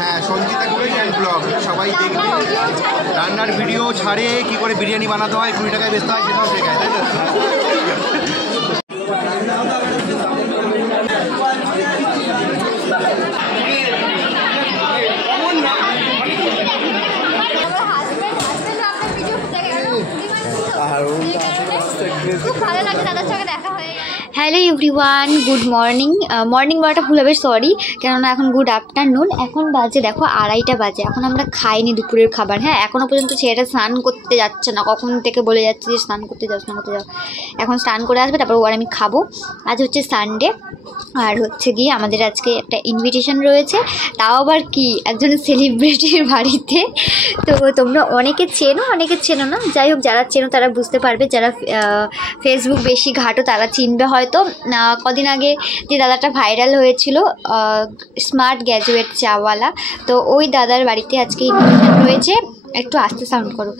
হ্যাঁ Sanchita কুড়েই and blog সবাই দেখবে, রান্নার ভিডিও ছাড়ে, কি করে বিরিয়ানি বানাতে হয়, 20 টাকায় বেচতে হয়, সেটাও শেখায়, তাই তো? Hello everyone, good morning. Morning বলাটা ভুল হবে, সরি, কেননা এখন গুড আফটারনুন। এখন বাজে দেখো 2:30 বাজে। এখন আমরা খাইনি দুপুরের খাবার। হ্যাঁ, এখনও পর্যন্ত ছেলেটা স্নান করতে যাচ্ছে না, কখন থেকে বলে যাচ্ছে যে স্নান করতে যাও, স্নান করতে যাও। এখন স্নান করে আসবে, তারপর ওর আমি খাবো। আজ হচ্ছে সানডে, আর হচ্ছে গিয়ে আমাদের আজকে একটা ইনভিটেশন রয়েছে, তাও আবার কি একজন সেলিব্রিটির বাড়িতে। তো তোমরা অনেকে চেনো না, যাই হোক যারা চেনো তারা বুঝতে পারবে, যারা ফেসবুক বেশি ঘাটো তারা চিনবে হয়তো। কদিন আগে যে দাদাটা ভাইরাল হয়েছিল, স্মার্ট গ্র্যাজুয়েট চাওয়ালা, তো ওই দাদার বাড়িতে আজকে ইনভিটেশন রয়েছে। একটু আস্তে সাউন্ড করো।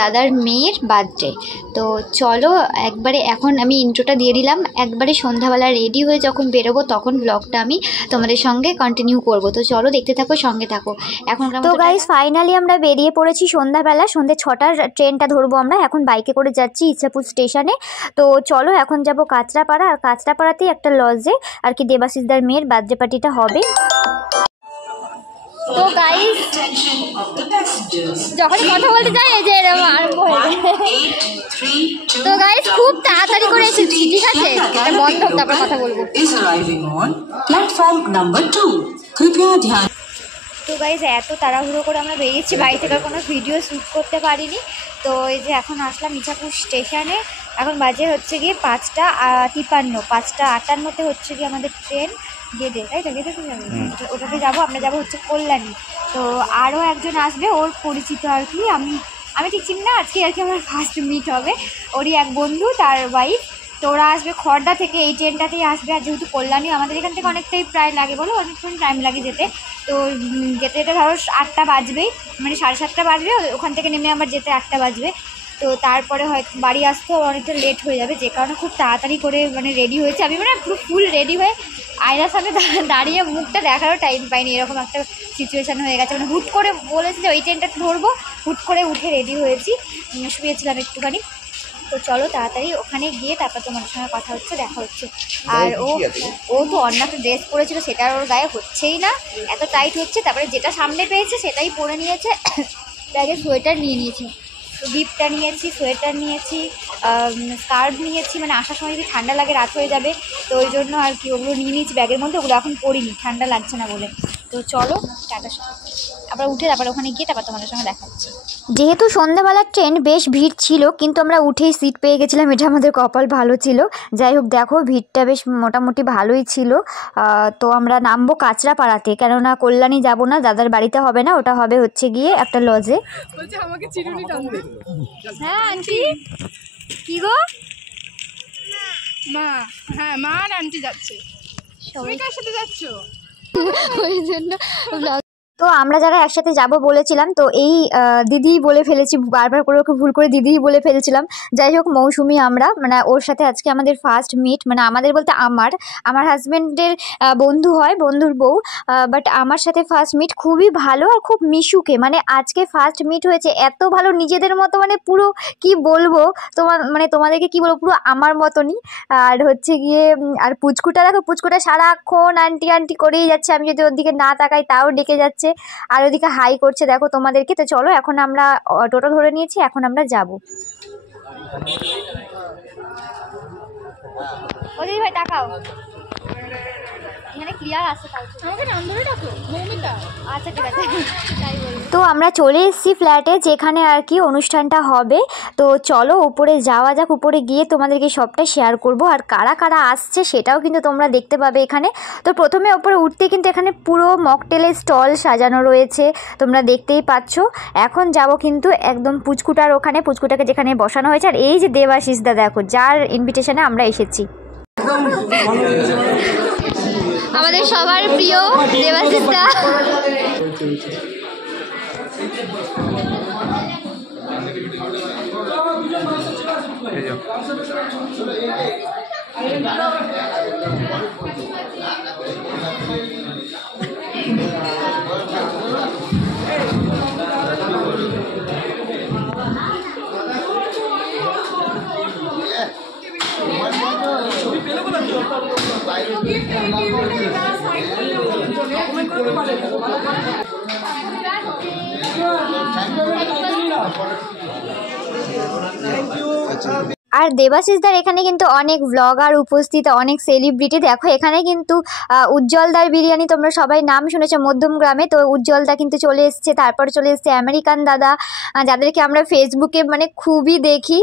দাদার মেয়ের বার্থডে। তো চলো একবারে, এখন আমি ইন্ট্রোটা দিয়ে দিলাম, একবারে সন্ধ্যাবেলা রেডি হয়ে যখন বেরোবো তখন ব্লগটা আমি তোমাদের সঙ্গে কন্টিনিউ করব। তো চলো দেখতে থাকো, সঙ্গে থাকো। এখন তো গাইস ফাইনালি আমরা বেরিয়ে পড়েছি সন্ধ্যাবেলা, সন্ধ্যে 6টার ট্রেনটা ধরবো আমরা। এখন বাইকে করে যাচ্ছি ইচ্ছাপুর স্টেশনে। তো চলো এখন যাব কাঁচরাপাড়া, আর কাঁচরাপাড়াতেই একটা লজে আর কি দেবাশিসদার মেয়ের বার্থডে পার্টিটা হবে। তো গাইস যখনই কথা বলতে যাই এই যে এরকম আরম্ভ হয়ে যায়। তো গাইস খুব তাড়াতাড়ি করে এসেছি, ঠিক আছে, এটা বন্ধ হোক তারপর কথা বলবো। তো গাইস এত তাড়াহুড়ো করে আমরা বেরিয়েছি, বাড়ি থেকে কোনো ভিডিও শ্যুট করতে পারিনি। তো এই যে এখন আসলাম ইচ্ছাপুর স্টেশনে। এখন বাজে হচ্ছে গিয়ে 5:53, 5:58 হচ্ছে গিয়ে আমাদের ট্রেন। গেদে, তাই তো, গেদে তো যাবে, ওটাতে যাবো আমরা, যাবো হচ্ছে কল্যাণী। তো আরও একজন আসবে, ওর পরিচিত আর কি, আমি ঠিক চিনি না, আজকে আর কি আমার ফার্স্ট মিট হবে। ওরই এক বন্ধু, তার ওয়াইফ। তো ওরা আসবে খড়দা থেকে, এই ট্রেনটাতেই আসবে। আর যেহেতু কল্যাণী আমাদের এখান থেকে অনেকটাই প্রায় লাগে, বলো অনেকক্ষণ টাইম লাগে যেতে। তো যেতে যেতে ধরো 8টা বাজবেই, মানে 7:30 বাজবে, ওখান থেকে নেমে আমার যেতে 8টা বাজবে। তো তারপরে হয়তো বাড়ি আসতেও অনেকটা লেট হয়ে যাবে, যে কারণে খুব তাড়াতাড়ি করে মানে রেডি হয়েছে আমি, মানে পুরো ফুল রেডি হয়ে আয়নার সামনে দাঁড়িয়ে মুখটা দেখারও টাইম পাইনি, এরকম একটা সিচুয়েশান হয়ে গেছে। মানে হুট করে বলেছি যে ওই ট্রেনটা ধরবো, হুট করে উঠে রেডি হয়েছি, শুয়েছিলাম একটুখানি। তো চলো তাড়াতাড়ি ওখানে গিয়ে তারপর তোমার সঙ্গে কথা হচ্ছে, দেখা হচ্ছে। আর ও তো অন্য একটা ড্রেস পরেছিল, সেটা ওর গায়ে হচ্ছেই না, এত টাইট হচ্ছে। তারপরে যেটা সামনে পেয়েছে সেটাই পরে নিয়েছে, ব্যাগে সোয়েটার নিয়ে নিয়েছি, গিফটটা নিয়েছি, সোয়েটার নিয়েছি, স্কার্ফ নিয়েছি, মানে আসার সময় যদি ঠান্ডা লাগে রাত হয়ে যাবে, তো ওই জন্য আর কি ওগুলো নিয়ে নিয়েছি ব্যাগের মধ্যে। ওগুলো এখন পরিনি, ঠান্ডা লাগছে না বলে। তো চলো টাটার সাথে আবার উঠে তারপর ওখানে গিয়ে তারপর তোমাদের সঙ্গে দেখা হচ্ছে। যেহেতু সন্ধ্যাবেলার ট্রেন বেশ ভিড় ছিল, কিন্তু আমরা উঠেই সিট পেয়ে গেছিলাম, এটা আমাদের কপাল ভালো ছিল। যাই হোক দেখো ভিড়টা বেশ মোটামুটি ভালোই ছিল। তো আমরা নামবো কাঁচরাপাড়াতে, কেননা কল্যাণী যাব না, দাদার বাড়িতে হবে না, ওটা হবে হচ্ছে গিয়ে একটা লজে। হ্যাঁ আন্টি, কি গো মা? হ্যাঁ মা আর আন্টি যাচ্ছে। সবাই কার সাথে যাচ্ছ? ওই জন্য। তো আমরা যারা একসাথে যাব বলেছিলাম, তো এই দিদি বলে ফেলেছি, বারবার করে ওকে ভুল করে দিদিই বলে ফেলছিলাম। যাই হোক মৌসুমি, আমরা মানে ওর সাথে আজকে আমাদের ফার্স্ট মিট, মানে আমাদের বলতে আমার হাজব্যান্ডের বন্ধু হয়, বন্ধুর বউ, বাট আমার সাথে ফার্স্ট মিট। খুবই ভালো আর খুব মিশুকে, মানে আজকে ফার্স্ট মিট হয়েছে, এত ভালো নিজেদের মতো, মানে পুরো কি বলবো তোমাদেরকে কি বলবো, পুরো আমার মতনই। আর হচ্ছে গিয়ে আর পুচকুটা দেখো, পুচকুটা সারাক্ষণ আন্টি আন্টি করেই যাচ্ছে, আমি যদি ওর দিকে না তাকাই তাও ডেকে যাচ্ছে, আর ওদিকে হাই করছে দেখো তোমাদেরকে। তো চলো এখন আমরা টোটো ধরে নিয়েছি, এখন আমরা যাব। ও দিদি ভাই তাকাও, এখানে ক্লিয়ার আসছে, আমাকে নাম ধরে ডাকো, মৌমিতা। আচ্ছা ঠিক আছে, তাই বলি। তো আমরা চলে এসেছি ফ্ল্যাটে, যেখানে আর কি অনুষ্ঠানটা হবে। তো চলো উপরে যাওয়া যাক, উপরে গিয়ে তোমাদেরকে সবটা শেয়ার করব, আর কারা কারা আসছে সেটাও কিন্তু তোমরা দেখতে পাবে এখানে। তো প্রথমে উপরে উঠতে কিন্তু এখানে পুরো মকটেলের স্টল সাজানো রয়েছে, তোমরা দেখতেই পাচ্ছ। এখন যাব কিন্তু একদম পুচকুটার ওখানে, পুচকুটাকে যেখানে বসানো হয়েছে। আর এই যে দেবাশিসদা দেখো, যার ইনভিটেশনে আমরা এসেছি, আমাদের সবার প্রিয় দেবাশিসদা। আর দেবাশিসদার এখানে কিন্তু অনেক ব্লগার উপস্থিত, অনেক সেলিব্রিটি। দেখো এখানে কিন্তু উজ্জ্বলদার বিরিয়ানি তোমরা সবাই নাম শুনেছো মধ্যমগ্রামে, তো উজ্জ্বলদা কিন্তু চলে এসছে। তারপর চলে এসছে আমেরিকান দাদা, যাদেরকে আমরা ফেসবুকে মানে খুবই দেখি,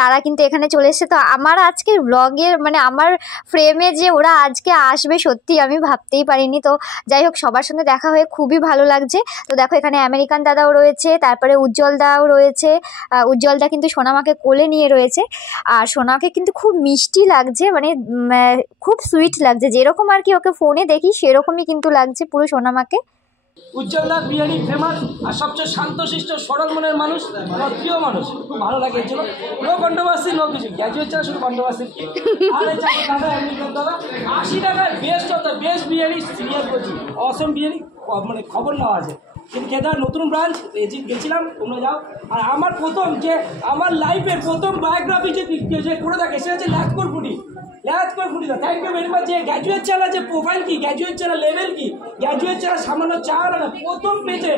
তারা কিন্তু এখানে চলে এসছে। তো আমার আজকের ব্লগের মানে আমার ফ্রেমে যে ওরা আজকে আসবে সত্যি আমি ভাবতেই পারিনি। তো যাই হোক, সবার সঙ্গে দেখা হয়ে খুবই ভালো লাগছে। তো দেখো এখানে আমেরিকান দাদাও রয়েছে, তারপরে উজ্জ্বলদাও রয়েছে। উজ্জ্বলদা কিন্তু সোনামাকে কোলে নিয়ে রয়েছে, আর সোনাকে কিন্তু খুব মিষ্টি লাগছে, মানে খুব সুইট লাগছে, যেরকম আর কি ওকে ফোনে দেখি সেরকমই কিন্তু লাগছে পুরো সোনামাকে। উজ্জ্বলদার বিরিয়ানি ফেমাস আর সবচেয়ে শান্তশিষ্ট সরল মনের মানুষ, আমার প্রিয় মানুষ, খুব ভালো লাগে। এই জন্য নো কন্ট্রোভার্সি, নো কিছু গ্র্যাজুয়েট ছাড়া শুধু কন্ট্রোভার্সি। আর এই দাদা আমেরিকান দাদা 80 টাকার best of the best biryani, serious বলছি, অসম বিরিয়ানি, মানে খবর নেওয়া আছে। কিন্তু কেদার নতুন ব্রাঞ্চ গেছিলাম, তোমরা যাও। আর আমার প্রথম যে আমার লাইফের প্রথম বায়োগ্রাফি যে করে থাকে সেটা হচ্ছে Lajpat foodie. Thank you very much. যে গ্র্যাজুয়েট ছাড়া যে প্রোফাইল কি, গ্র্যাজুয়েট ছাড়া লেভেল কি, গ্র্যাজুয়েট ছাড়া সামান্য চা না, প্রথম পেজে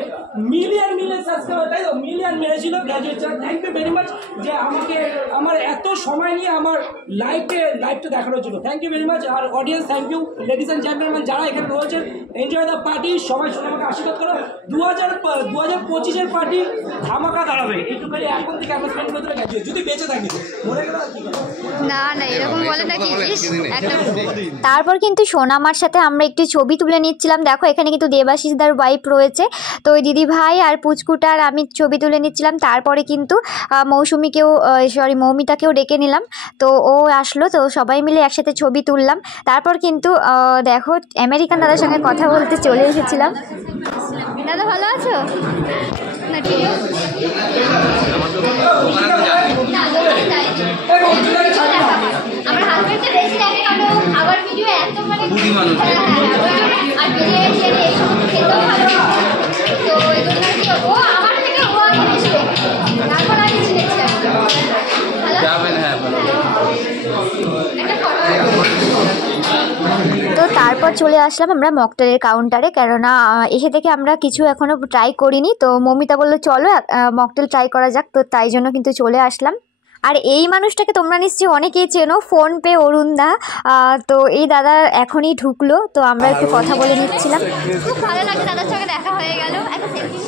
মিলিয়ন সাবস্ক্রাইবার, তাই তো মিলিয়ন মেরেছিল গ্র্যাজুয়েট ছাড়া। থ্যাংক ইউ ভেরি মাচ যে আমাকে আমার এত সময় নিয়ে আমার লাইফটা দেখানোর জন্য। Thank you very much. আর audience thank you, ladies and gentleman যারা এখানে রয়েছেন, এনজয় দ্য পার্টি। সবাই শুনে আমাকে আশীর্বাদ করো। 2025-এর পার্টি ধামাকা দাঁড়াবে, এইটুখানি এখন থেকে আমরা স্পেন্ড করতে গ্র্যাজুয়েট যদি বেঁচে থাকি। মরে গেল না এরকম বলে নাকি। তারপর কিন্তু সোনামার সাথে আমরা একটু ছবি তুলে নিচ্ছিলাম। দেখো এখানে কিন্তু দেবাশিসদার ওয়াইফ রয়েছে, তো ওই দিদি ভাই আর পুচকুটার আমি ছবি তুলে নিচ্ছিলাম। তারপরে কিন্তু মৌমিতাকেও ডেকে নিলাম, তো ও আসলো, তো সবাই মিলে একসাথে ছবি তুললাম। তারপর কিন্তু দেখো আমেরিকান দাদার সঙ্গে কথা বলতে চলে এসেছিলাম। দাদা ভালো আছো না? ঠিক আমার হাজবেন্ডকে বেশি দেখে, কারণ আবার ভিডিও এত মানে আর বিরিয়ানি এই সমস্ত খেতেও ভালো, তো ও আমার থেকে ও আগে বেশি দেখে, তারপর আমি ছিলেছিলাম। তো তারপর চলে আসলাম আমরা মকটেলের কাউন্টারে, কেননা এসে থেকে আমরা কিছু এখনও ট্রাই করিনি। তো মমিতা বললো চলো মকটেল ট্রাই করা যাক, তো তাই জন্য কিন্তু চলে আসলাম। আর এই মানুষটাকে তোমরা নিশ্চয়ই অনেকেই চেনো, ফোনপে অরুণদা। তো এই দাদা এখনই ঢুকলো, তো আমরা একটু কথা বলে নিচ্ছিলাম। খুব ভালো লাগে, দাদার সঙ্গে দেখা হয়ে গেল। একটা সেলফি।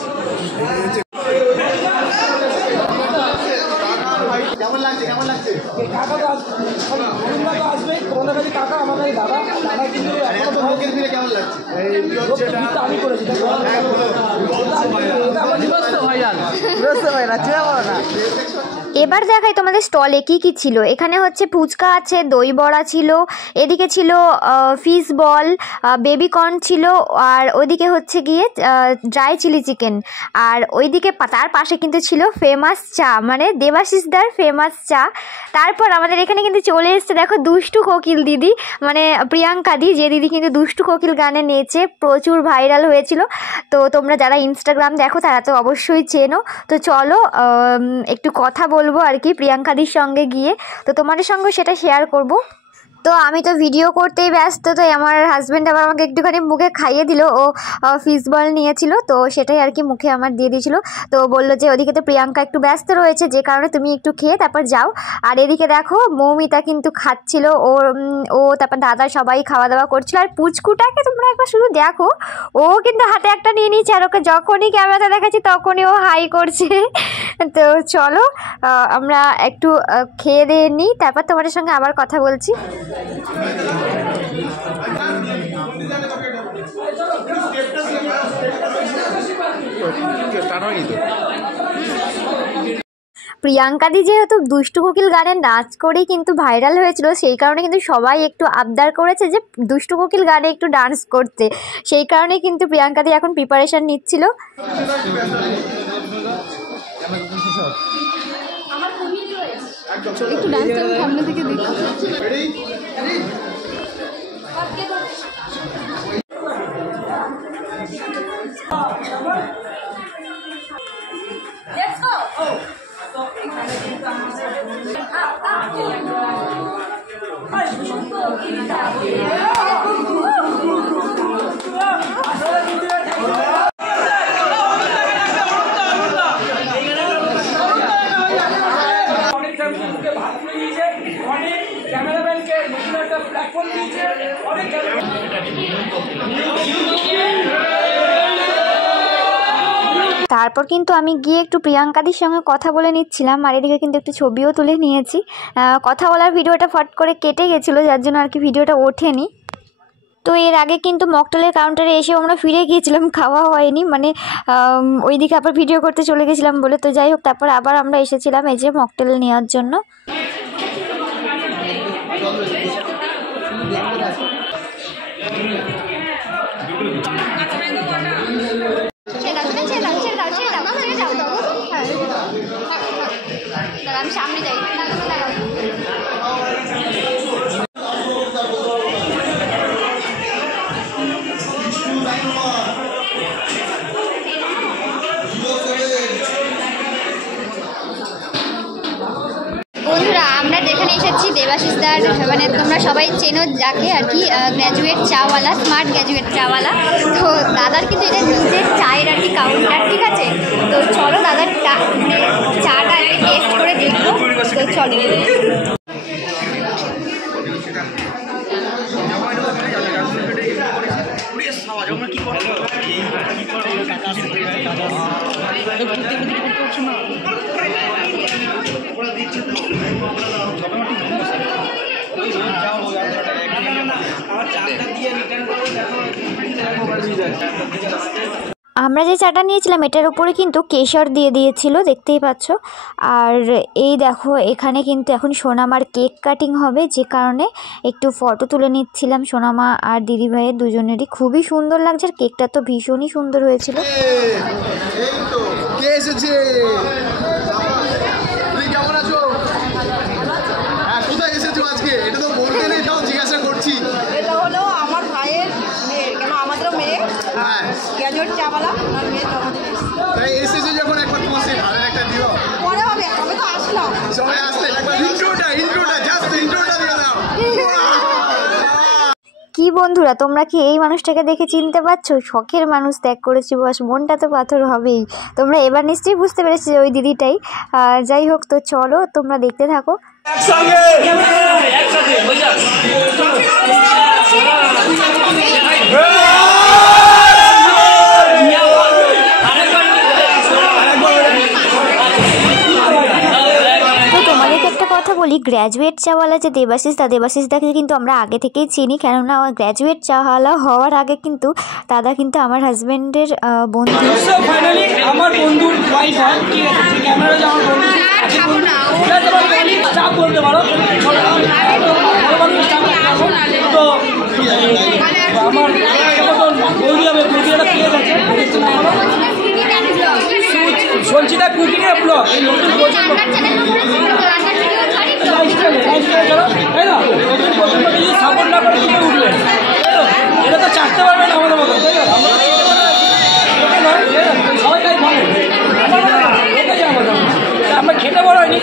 কেমন লাগছে? কাকা তো আসবে, তোমাদের কাছে কাকা, আমার কাছে দাদা। দাদা কিন্তু কেমন লাগছে? আমি করেছি। এবার দেখাই তোমাদের স্টলে কি কি ছিল। এখানে হচ্ছে ফুচকা আছে, দই বড়া ছিল, এদিকে ছিল ফিশ বল, বেবিকর্ন ছিল, আর ওইদিকে হচ্ছে গিয়ে ড্রাই চিলি চিকেন, আর ওইদিকে তার পাশে কিন্তু ছিল ফেমাস চা, মানে দেবাশিসদার ফেমাস চা। তারপর আমাদের এখানে কিন্তু চলে এসছে দেখো দুষ্টু কোকিল দিদি, মানে প্রিয়াঙ্কা দি, যে দিদি কিন্তু দুষ্টু কোকিল গানে নেচে প্রচুর ভাইরাল হয়েছিল। তো তোমরা যারা ইনস্টাগ্রাম দেখো তারা তো অবশ্যই চেনো। তো চলো একটু কথা বলবো আর কি প্রিয়াঙ্কাদির সঙ্গে গিয়ে, তো তোমাদের সঙ্গে সেটা শেয়ার করব। তো আমি তো ভিডিও করতেই ব্যস্ত, তো আমার হাজব্যান্ড আবার আমাকে একটুখানি মুখে খাইয়ে দিল। ও ফিশ বল নিয়েছিল, তো সেটাই আর কি মুখে আমার দিয়ে দিয়েছিল। তো বললো যে ওদিকে তো প্রিয়াঙ্কা একটু ব্যস্ত রয়েছে, যে কারণে তুমি একটু খেয়ে তারপর যাও। আর এদিকে দেখো মৌমিতা কিন্তু খাচ্ছিল, ও তারপর দাদা সবাই খাওয়া দাওয়া করছিল। আর পুচকুটাকে তোমরা একবার শুধু দেখো, ও কিন্তু হাতে একটা নিয়ে নিচ্ছে, আর ওকে যখনই ক্যামেরাতে দেখাচ্ছি তখনই ও হাই করছে। তো চলো আমরা একটু খেয়ে দিয়ে নিই, তারপর তোমাদের সঙ্গে আবার কথা বলছি। প্রিয়াঙ্কাদি যেহেতু দুষ্টু কোকিল গানের নাচ করেই কিন্তু ভাইরাল হয়েছিল, সেই কারণে কিন্তু সবাই একটু আবদার করেছে যে দুষ্টু কোকিল গানে একটু ডান্স করতে, সেই কারণে কিন্তু প্রিয়াঙ্কাদি এখন প্রিপারেশন নিচ্ছিল। একটু ডান্স করে সামনে থেকে দেখি। Let's go. তারপর কিন্তু আমি গিয়ে একটু প্রিয়াঙ্কাদির সঙ্গে কথা বলে নিচ্ছিলাম, আর এদিকে কিন্তু একটু ছবিও তুলে নিয়েছি। কথা বলার ভিডিওটা ফট করে কেটে গেছিলো, যার জন্য আর কি ভিডিওটা ওঠেনি। তো এর আগে কিন্তু মকটেলের কাউন্টারে এসেও আমরা ফিরে গিয়েছিলাম, খাওয়া হয়নি, মানে ওইদিকে আবার ভিডিও করতে চলে গেছিলাম বলে। তো যাই হোক, তারপর আবার আমরা এসেছিলাম এই যে মকটেল নেওয়ার জন্য। আমি সামনে যাই। বন্ধুরা, আমরা যেখানে এসেছি দেবাশিসদার, মানে তোমরা সবাই চেনো যাকে আর কি, গ্র্যাজুয়েট চাওয়ালা, স্মার্ট গ্র্যাজুয়েট চাওয়ালা। তো দাদার কিন্তু এটা নিজের চায়ের আর কি কাউন্টার, ঠিক আছে। তো চলো দাদার মানে চাটা আর কি টেস্ট করে দেখবো। তো চলো। আমরা যে চাটা নিয়েছিলাম এটার উপরে কিন্তু কেশর দিয়ে দিয়েছিল, দেখতেই পাচ্ছ। আর এই দেখো, এখানে কিন্তু এখন সোনামার কেক কাটিং হবে, যে কারণে একটু ফটো তুলে নিচ্ছিলাম সোনামা আর দিদিভাইয়ের দুজনেরই। খুবই সুন্দর লাগছে, আর কেকটা তো ভীষণই সুন্দর হয়েছিল। কেমন আছো? হ্যাঁ, কোথায় এসেছো আজকে? এটা তো বলতে নেই, তাও জিজ্ঞাসা করছি। এটা হলো আমার ভাইয়ের মেয়ে, কেন আমাদেরও মেয়ে, হ্যাঁ, গ্র্যাজুয়েট চাওয়ালা, ওনার মেয়ে জন্মদিন এসেছে। তাই এসেছো যখন একবার তোমার সেই ভালো একটা দিও। পরে হবে, তবে তো আসলাম। সবাই আসলে একবার ইন্ট্রোটা জাস্ট ইন্ট্রোটা দিয়ে দাও। কি বন্ধুরা, তোমরা কি এই মানুষটাকে দেখে চিনতে পারছো? শখের মানুষ ত্যাগ করেছি বস, মনটা তো পাথর হবেই। তোমরা এবার নিশ্চয়ই বুঝতে পেরেছো যে ওই দিদিটাই। যাই হোক, তো চলো তোমরা দেখতে থাকো। কথা বলি, গ্র্যাজুয়েট চাওয়ালা যে দেবাশিসদাকে কিন্তু আমরা আগে থেকেই চিনি, কেননা গ্র্যাজুয়েট চাওয়ালা হওয়ার আগে কিন্তু দাদা কিন্তু আমার হাজবেন্ডের বন্ধু। ফাইনালি আমার বন্ধুর ওয়াইফ হয়, ঠিক আছে। ক্যামেরা আমার বন্ধু চাপ বলতে পারো, তো আমার বৌদি হবে, বৌদিটা পেয়ে গেছে সঞ্চিতা কুকিংয়ের ব্লগ, এই নতুন প্রজন্ম তাই না, নতুন প্রজন্মকে যদি সাপোর্ট না করে তুমি উঠবে, এটা তো চাটতে পারবে না আমাদের মতো, তাই না? সবাই তাই ভালো, আমরা খেতে বড় হয়নি,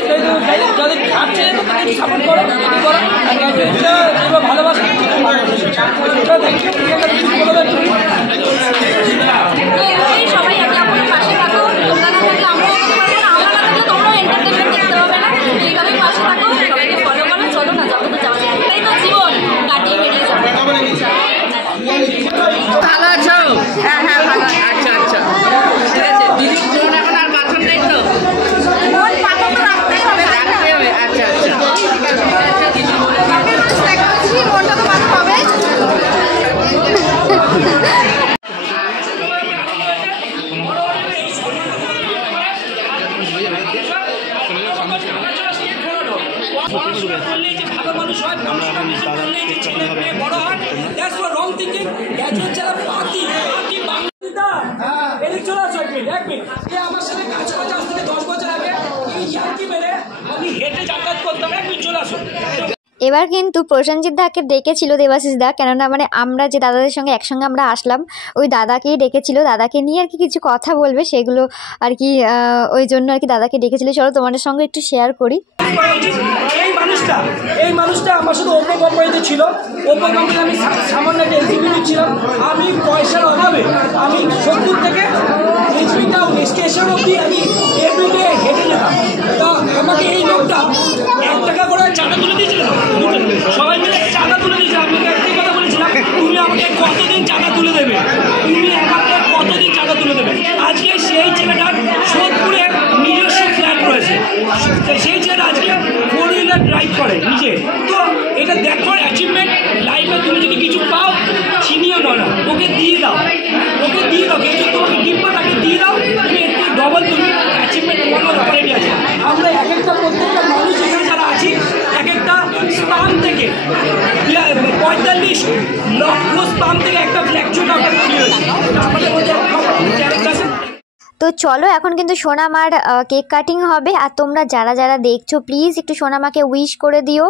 যাদের খাচ্ছে তাদের সাপোর্ট করো, এটি করো, আর গ্র্যাজুয়েটটা যেগুলো ভালোবাসে সবাই একে অপরের পাশে থাকো, তোমরা না থাকলে আমরা তোমরাও এন্টারটেনমেন্ট দেখতে পাবে না। এইভাবে পাশে থাকো, সবাইকে ফলো করো, চলো না যাবো তো যাওয়া যায়, এটাই তো জীবন, কাটিয়ে বেরিয়ে যাবো। ভালো আছো? হ্যাঁ হ্যাঁ ভালো। আচ্ছা আচ্ছা, ঠিক আছে। দিদির জীবন এখন আর পাথর নেই তো? পাথর তো রাখতেই হবে, রাখতে হবে। আচ্ছা আচ্ছা, মনটা তো পাথর হবে। আমার সাথে কাজ করছে আজ থেকে 10 বছর আগে, এই ইয়ার্কি মেরে আমি হেঁটে যাতায়াত করতাম, একদিন চলে আসো। এবার কিন্তু প্রসেনজিৎ দাকে ডেকেছিল দেবাশিস দা, কেননা মানে আমরা যে দাদাদের সঙ্গে একসঙ্গে আমরা আসলাম, ওই দাদাকেই ডেকেছিল, দাদাকে নিয়ে আর কি কিছু কথা বলবে, সেগুলো আর কি ওই জন্য আর কি দাদাকে ডেকেছিল। চলো তোমাদের সঙ্গে একটু শেয়ার করি। এই মানুষটা আমার সাথে ওপো কোম্পানিতে ছিল, ওপো কোম্পানি আমি সামান্য একটা এক্সিকিউটিভ ছিলাম। আমি পয়সার অভাবে আমি 70 থেকে স্টেশন অব্দি আমি এভরিডে হেঁটে যেতাম। তা আমাকে এই লোকটা 1 টাকা করে চাঁদা তুলে দিয়েছিল, সবাই মিলে চাঁদা তুলে দিয়েছিল। আমি একটাই কথা বলেছিলাম, তুমি আমাকে কতদিন চাঁদা তুলে দেবে, তুমি আমাকে কতদিন চাঁদা তুলে দেবে। আজকে সেই ছেলেটা সেই ছেলেটা আজকে 4 হুইলার ড্রাইভ করে নিজে। তো এটা দেখো অ্যাচিভমেন্ট লাইফে। তুমি যদি কিছু পাও ছিনিও না, ওকে দিয়ে দাও, ওকে দিয়ে দাও। কেউ যদি তোমাকে গিফট করে তাকে দিয়ে দাও, তুমি একটু ডবল তুমি অ্যাচিভমেন্ট তোমার অপারেটি আছে। আমরা এক একটা প্রত্যেকটা মানুষ এখানে যারা আছি এক একটা স্থান থেকে 45 লক্ষ স্থান থেকে একটা ফ্ল্যাকচুট আমরা তৈরি হয়েছি। আমাদের মধ্যে চ্যালেঞ্জ আছে। তো চলো এখন কিন্তু সোনামার কেক কাটিং হবে। আর তোমরা যারা যারা দেখছো প্লিজ একটু সোনামাকে উইশ করে দিও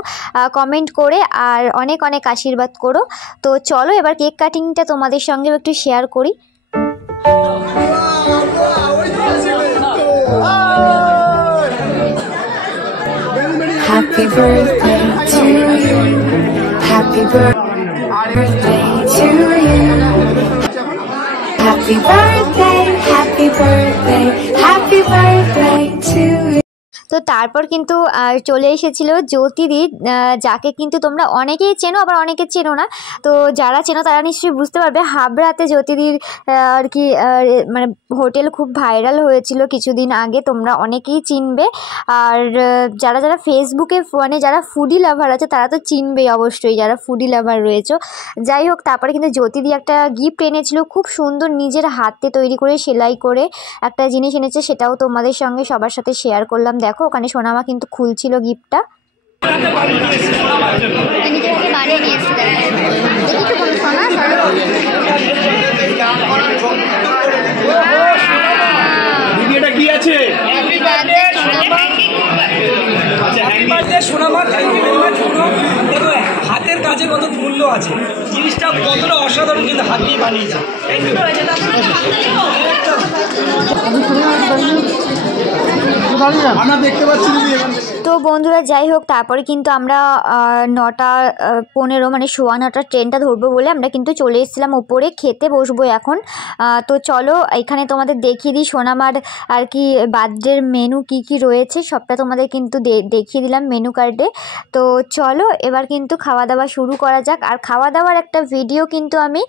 কমেন্ট করে, আর অনেক অনেক আশীর্বাদ করো। তো চলো এবার কেক কাটিংটা তোমাদের সঙ্গে একটু শেয়ার করি। Happy birthday to you. Happy birthday to you. Happy birthday, happy birthday, happy birthday to you. তো তারপর কিন্তু চলে এসেছিল জ্যোতিদি, যাকে কিন্তু তোমরা অনেকেই চেনো আবার অনেকে চেনো না। তো যারা চেনো তারা নিশ্চয়ই বুঝতে পারবে। হাবড়াতে জ্যোতিদির আর কি মানে হোটেল খুব ভাইরাল হয়েছিল কিছুদিন আগে, তোমরা অনেকেই চিনবে। আর যারা যারা ফেসবুকে মানে যারা ফুডি লাভার আছে তারা তো চিনবেই অবশ্যই, যারা ফুডি লাভার রয়েছে। যাই হোক, তারপরে কিন্তু জ্যোতিদি একটা গিফট এনেছিল, খুব সুন্দর নিজের হাতে তৈরি করে সেলাই করে একটা জিনিস এনেছে, সেটাও তোমাদের সঙ্গে সবার সাথে শেয়ার করলাম। দেখো ওখানে সোনামা কিন্তু খুলছিল গিফটটা। বানিয়ে নিয়েছি দেখি তো কোনো সোনা ভিডিওটা কি আছে? সোনামা, থ্যাংক ইউ ভেরি মাচ। দেখো হাতের কাজে কত মূল্য আছে, জিনিসটা কতটা অসাধারণ, কিন্তু হাত দিয়ে বানিয়েছে। আমরা দেখতে পাচ্ছি। তো বন্ধুরা যাই হোক, তারপরে কিন্তু আমরা 9:15 মানে 9:15 ট্রেনটা ধরবো বলে আমরা কিন্তু চলে এসেছিলাম উপরে, খেতে বসবো এখন। তো চলো এখানে তোমাদের দেখিয়ে দিই সোনামার আর কি বার্থডের মেনু কি কি রয়েছে, সবটা তোমাদের কিন্তু দেখিয়ে দিলাম মেনু কার্ডে। তো চলো এবার কিন্তু খাওয়া দাওয়া শুরু করা যাক। আর খাওয়া দাওয়ার একটা ভিডিও কিন্তু আমি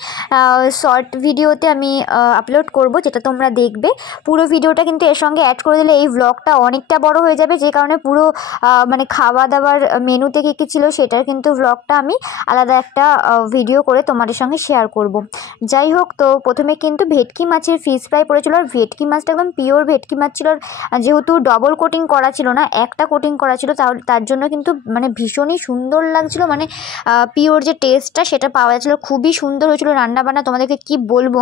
শর্ট ভিডিওতে আমি আপলোড করব, যেটা তোমরা দেখবে। পুরো ভিডিওটা কিন্তু এর সঙ্গে অ্যাড করে দিলে এই ব্লগটা অনেকটা বড় হয়ে যাবে, যে কারণে পুরো মানে খাওয়া দাওয়ার মেনুতে কী কী ছিল সেটার কিন্তু ব্লগটা আমি আলাদা একটা ভিডিও করে তোমাদের সঙ্গে শেয়ার করব। যাই হোক, তো প্রথমে কিন্তু ভেটকি মাছের ফিশ ফ্রাই পড়েছিল। আর ভেটকি মাছটা একদম পিওর ভেটকি মাছ ছিল, যেহেতু ডবল কোটিং করা ছিল না, একটা কোটিং করা ছিল, তার জন্য কিন্তু মানে ভীষণই সুন্দর লাগছিল। মানে পিওর যে টেস্টটা সেটা পাওয়া যাচ্ছিলো, খুবই সুন্দর হয়েছিল রান্নাবান্না, তোমাদেরকে কি বলবো।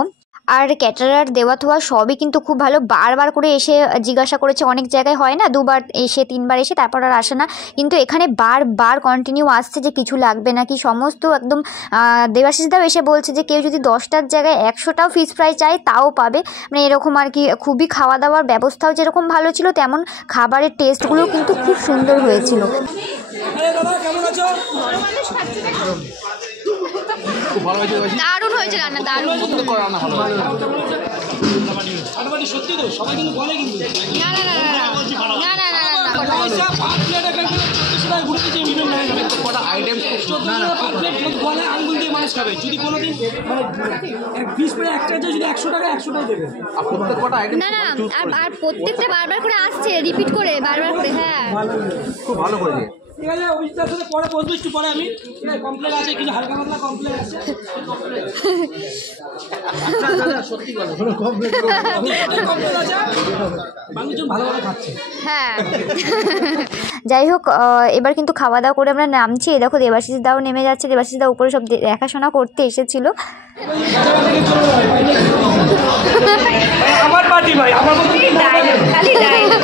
আর ক্যাটারার দেওয়া থোয়া সবই কিন্তু খুব ভালো। বারবার করে এসে জিজ্ঞাসা করেছে, অনেক জায়গায় হয় না 2বার এসে 3বার এসে তারপর আর আসে না, কিন্তু এখানে বারবার কন্টিনিউ আসছে যে কিছু লাগবে নাকি, সমস্ত একদম দেবাশিসদাও এসে বলছে যে কেউ যদি 10টার জায়গায় 100টাও ফিশ ফ্রাই চায় তাও পাবে, মানে এরকম আর কি। খুবই খাওয়া দাওয়ার ব্যবস্থাও যেরকম ভালো ছিল, তেমন খাবারের টেস্টগুলোও কিন্তু খুব সুন্দর হয়েছিল। দারুণ হয়েছে রান্না, দারুণ। সত্যি তো সবাই কিন্তু বলে, কিন্তু না না না না না না না আঙ্গুল দিয়ে মানুষ খাবে। যদি কোনোদিন মানে 20 করে একটা যদি 100 টাকা 100টাই দেবে। না না, আর প্রত্যেকটা বারবার করে আসছে, রিপিট করে বারবার করে। হ্যাঁ খুব ভালো করে। ঠিক আছে, অভিজিতের সাথে পরে বসবো একটু পরে। আমি কমপ্লেন আছে, কিছু হালকা পাতলা কমপ্লেন আছে। সত্যি বলো, কমপ্লেন আছে, মানুষজন ভালোভাবে খাচ্ছে। হ্যাঁ যাই হোক, এবার কিন্তু খাওয়া দাওয়া করে আমরা নামছি। এই দেখো দেবাশিস দাও নেমে যাচ্ছে, দেবাশিস দা উপরে সব দেখাশোনা করতে এসেছিল। আমার পার্টি ভাই, আমার খালি ডায়লগ।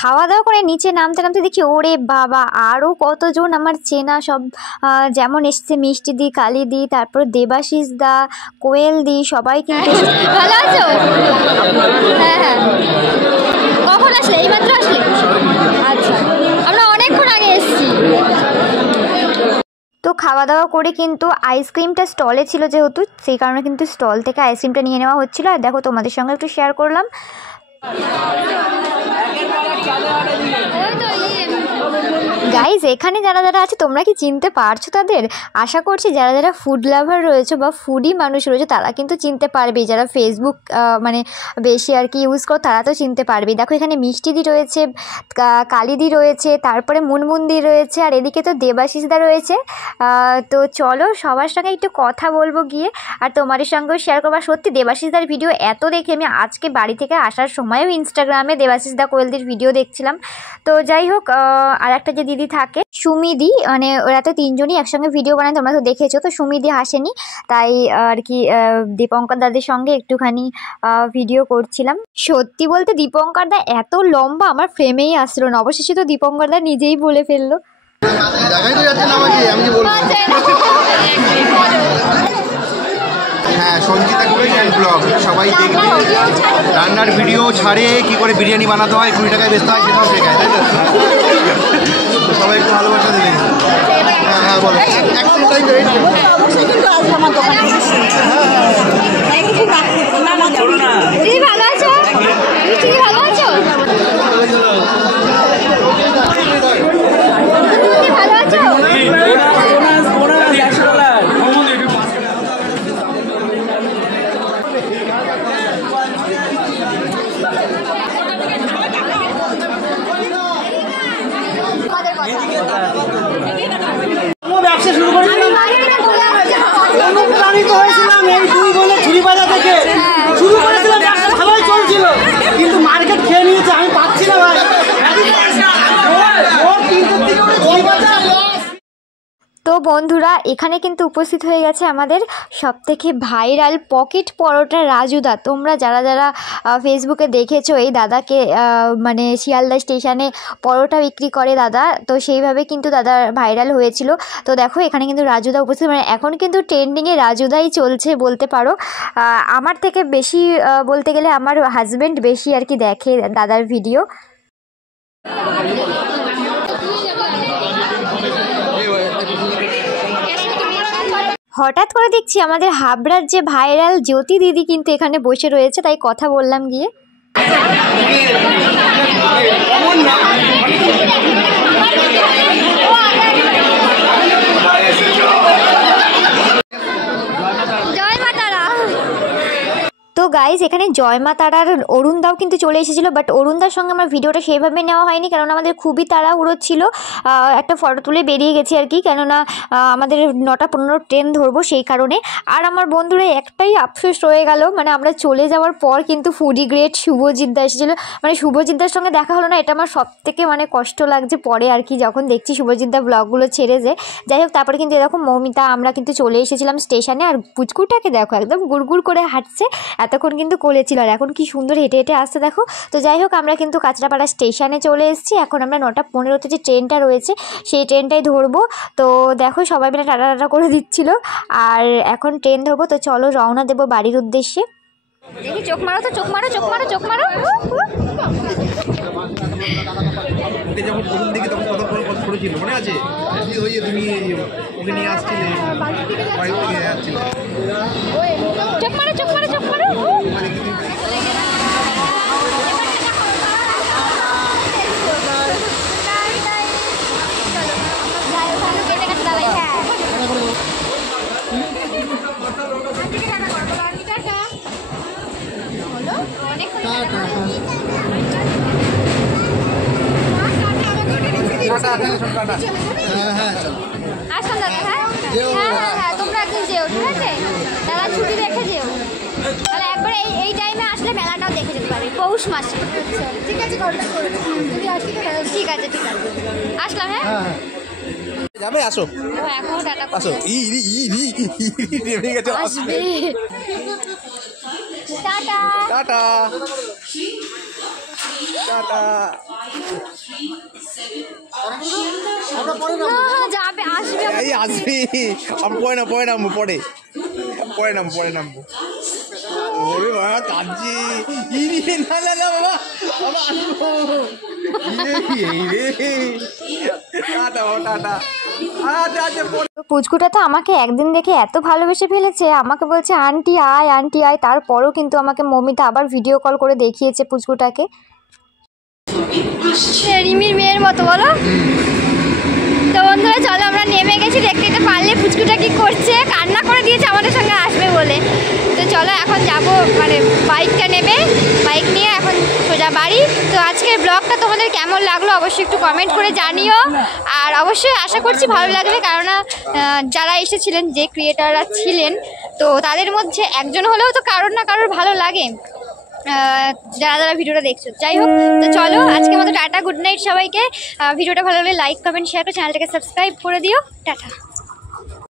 খাওয়া দাওয়া করে নিচে নামতে নামতে দেখি ওরে বাবা আরও কতজন আমার চেনা সব, যেমন এসছে মিষ্টি দি, কালী দি, তারপর দেবাশিস দা, কোয়েল দি, সবাই কিন্তু। ভালো আছো? হ্যাঁ হ্যাঁ। কখন আসলে? এইমাত্র আসলে? আচ্ছা, আমরা অনেকক্ষণ আগে এসেছি। তো খাওয়া দাওয়া করে কিন্তু আইসক্রিমটা স্টলে ছিল, যেহেতু সেই কারণে কিন্তু স্টল থেকে আইসক্রিমটা নিয়ে নেওয়া হচ্ছিলো। আর দেখো তোমাদের সঙ্গে একটু শেয়ার করলাম। ওই তো গাইজ এখানে যারা যারা আছে তোমরা কি চিনতে পারছো তাদের? আশা করছি যারা যারা ফুড লাভার রয়েছে বা ফুডি মানুষ রয়েছে তারা কিন্তু চিনতে পারবে, যারা ফেসবুক মানে বেশি আর কি ইউজ করো তারা তো চিনতে পারবে। দেখো এখানে মিষ্টিদি রয়েছে, কালিদি রয়েছে, তারপরে মুনমুনদি রয়েছে, আর এদিকে তো দেবাশিসদা রয়েছে। তো চলো সবার সঙ্গে একটু কথা বলবো গিয়ে, আর তোমাদের সঙ্গেও শেয়ার করবো। সত্যি দেবাশিসদার ভিডিও এত দেখি আমি আজকে বাড়ি থেকে আসার সময়ও ইনস্টাগ্রামে দেবাশিসদা কোয়েলদির ভিডিও দেখছিলাম। তো যাই হোক, আর একটা যে দিদি থাকে সুমিদি, মানে ওরা তো তিনজনই একসঙ্গে ভিডিও বানায়, তোমরা তো দেখেছো। তো সুমিদি হাসেনি, তাই আর কি দীপঙ্কর দাদের সঙ্গে একটুখানি ভিডিও করছিলাম। সত্যি বলতে দীপঙ্কর দা এত লম্বা আমার ফ্রেমেই আসলো না, অবশেষে তো দীপঙ্কর দা নিজেই বলে ফেললো। দেখাই তো যাচ্ছে না আমাকে, আমি কি বলবো। হ্যাঁ, সঞ্চিতা কুইক ব্লগ সবাই দেখবে, রান্নার ভিডিও ছাড়ে, কি করে বিরিয়ানি বানাতে হয়, 20 টাকায় বেচতে হয় সেটাও শেখায়, তাই তো? সবাই একটু ভালোবাসা দেবেন। হ্যাঁ হ্যাঁ বলো, দিদি ভালো আছো? দিদি ভালো আছো? ভালো আছো? ব্যবসা শুরু করেছিলাম, অনুপ্রাণিত হয়েছিলাম এই দুই বোনের ঝুড়ি বাজার থেকে শুরু করেছিলাম। ব্যবসা ভালোই চলছিল, কিন্তু মার্কেট খেয়ে নিয়েছে, আমি পাচ্ছি না ভাই। তো বন্ধুরা এখানে কিন্তু উপস্থিত হয়ে গেছে আমাদের সবথেকে ভাইরাল পকেট পরোটা রাজুদা। তোমরা যারা যারা ফেসবুকে দেখেছো এই দাদাকে, মানে শিয়ালদা স্টেশনে পরোটা বিক্রি করে দাদা, তো সেইভাবে কিন্তু দাদা ভাইরাল হয়েছিল। তো দেখো এখানে কিন্তু রাজুদা উপস্থিত, মানে এখন কিন্তু ট্রেন্ডিংয়ে রাজুদাই চলছে বলতে পারো। আমার থেকে বেশি বলতে গেলে আমার হাজব্যান্ড বেশি আর কি দেখে দাদার ভিডিও। হঠাৎ করে দেখছি আমাদের হাবড়ার যে ভাইরাল জ্যোতি দিদি কিন্তু এখানে বসে রয়েছে, তাই কথা বললাম গিয়ে। তো গাইজ এখানে জয় মা তারার অরুণদাও কিন্তু চলে এসেছিলো, বাট অরুণদার সঙ্গে আমার ভিডিওটা সেইভাবে নেওয়া হয়নি, কারণ আমাদের খুবই তাড়াহুড়ো ছিল। একটা ফটো তুলে বেরিয়ে গেছি আর কি, কেননা আমাদের 9:15 ট্রেন ধরবো সেই কারণে। আর আমার বন্ধুরা একটাই আফসোস রয়ে গেল, মানে আমরা চলে যাওয়ার পর কিন্তু ফুডি গ্রেট শুভজিৎ দা এসেছিলো, মানে শুভজিৎ দার সঙ্গে দেখা হলো না, এটা আমার সব থেকে মানে কষ্ট লাগছে পরে আর কি, যখন দেখছি শুভজিৎ দা ব্লগগুলো ছেড়ে যে। যাই হোক, তারপরে কিন্তু এরকম মৌমিতা আমরা কিন্তু চলে এসেছিলাম স্টেশনে, আর পুচকুটাকে দেখো একদম গুড়গুড় করে হাঁটছে, এতক্ষণ কিন্তু কোলে ছিল, আর এখন কি সুন্দর হেঁটে হেঁটে আসতে দেখো। তো যাই হোক, আমরা কিন্তু কাঁচরাপাড়া স্টেশনে চলে এসেছি, এখন আমরা 9:15 যে ট্রেনটা রয়েছে সেই ট্রেনটাই ধরবো। তো দেখো সবাই মিলে টাটা টাটা করে দিচ্ছিল, আর এখন ট্রেন ধরবো। তো চলো রওনা দেবো বাড়ির উদ্দেশ্যে। দেখি চোখ মারো, তো চোখ মারো, চোখ মারো, চোখ মারো। যখন প্রথম দিকে তখন কত করেছিল মনে আছে? ওই যে তুমি ওকে নিয়ে আসছিলে, বাড়ি থেকে আসছিলে। চোখ মারো, চোখ মারো, চোখ মারো। আসুন দাদা, হ্যাঁ হ্যাঁ হ্যাঁ হ্যাঁ, তোমরা একদিন যেও, ঠিক আছে দাদা, ছুটি রেখে যেও, তাহলে একবার এই টাইমে আসলে মেলাটাও দেখে যেতে পারবে পৌষ মাসে। ঠিক আছে, ঠিক আছে, ঠিক আছে, আসলাম। হ্যাঁ যাবে, আসো এখন টাটা আসো। নেমে গেছে, আসবে। Tata tata tata. যাবে, আসবে, এই আসবি, আমি পরে নামবো। ওরে বাবা কাঁদছি, না না না বাবা, আসবো। টাটা। পুচকুটা তো আমাকে একদিন দেখে এত ভালোবেসে ফেলেছে, আমাকে বলছে আন্টি আয়, আন্টি আয়। তারপরও কিন্তু আমাকে মমিতা আবার ভিডিও কল করে দেখিয়েছে পুচকুটাকে। রিমির মেয়ের মতো বলো। বন্ধুরা চলো আমরা নেমে গেছি, দেখতে তো পারলে পুচকুটা কি করছে, কান্না করে দিয়েছে আমাদের সঙ্গে আসবে বলে। তো চলো এখন যাব, মানে বাইকটা নেবে, বাইক নিয়ে এখন সোজা বাড়ি। তো আজকের ব্লগটা তোমাদের কেমন লাগলো অবশ্যই একটু কমেন্ট করে জানিও, আর অবশ্যই আশা করছি ভালো লাগবে, কারণ যারা এসেছিলেন, যে ক্রিয়েটাররা ছিলেন, তো তাদের মধ্যে একজন হলেও তো কারোর না কারোর ভালো লাগে, যারা যারা ভিডিওটা দেখছো। যাই হোক, তো চলো আজকে মতো টাটা, গুড নাইট সবাইকে। ভিডিওটা ভালো লাগলে লাইক কমেন্ট শেয়ার করে চ্যানেলটাকে সাবস্ক্রাইব করে দিও। টাটা।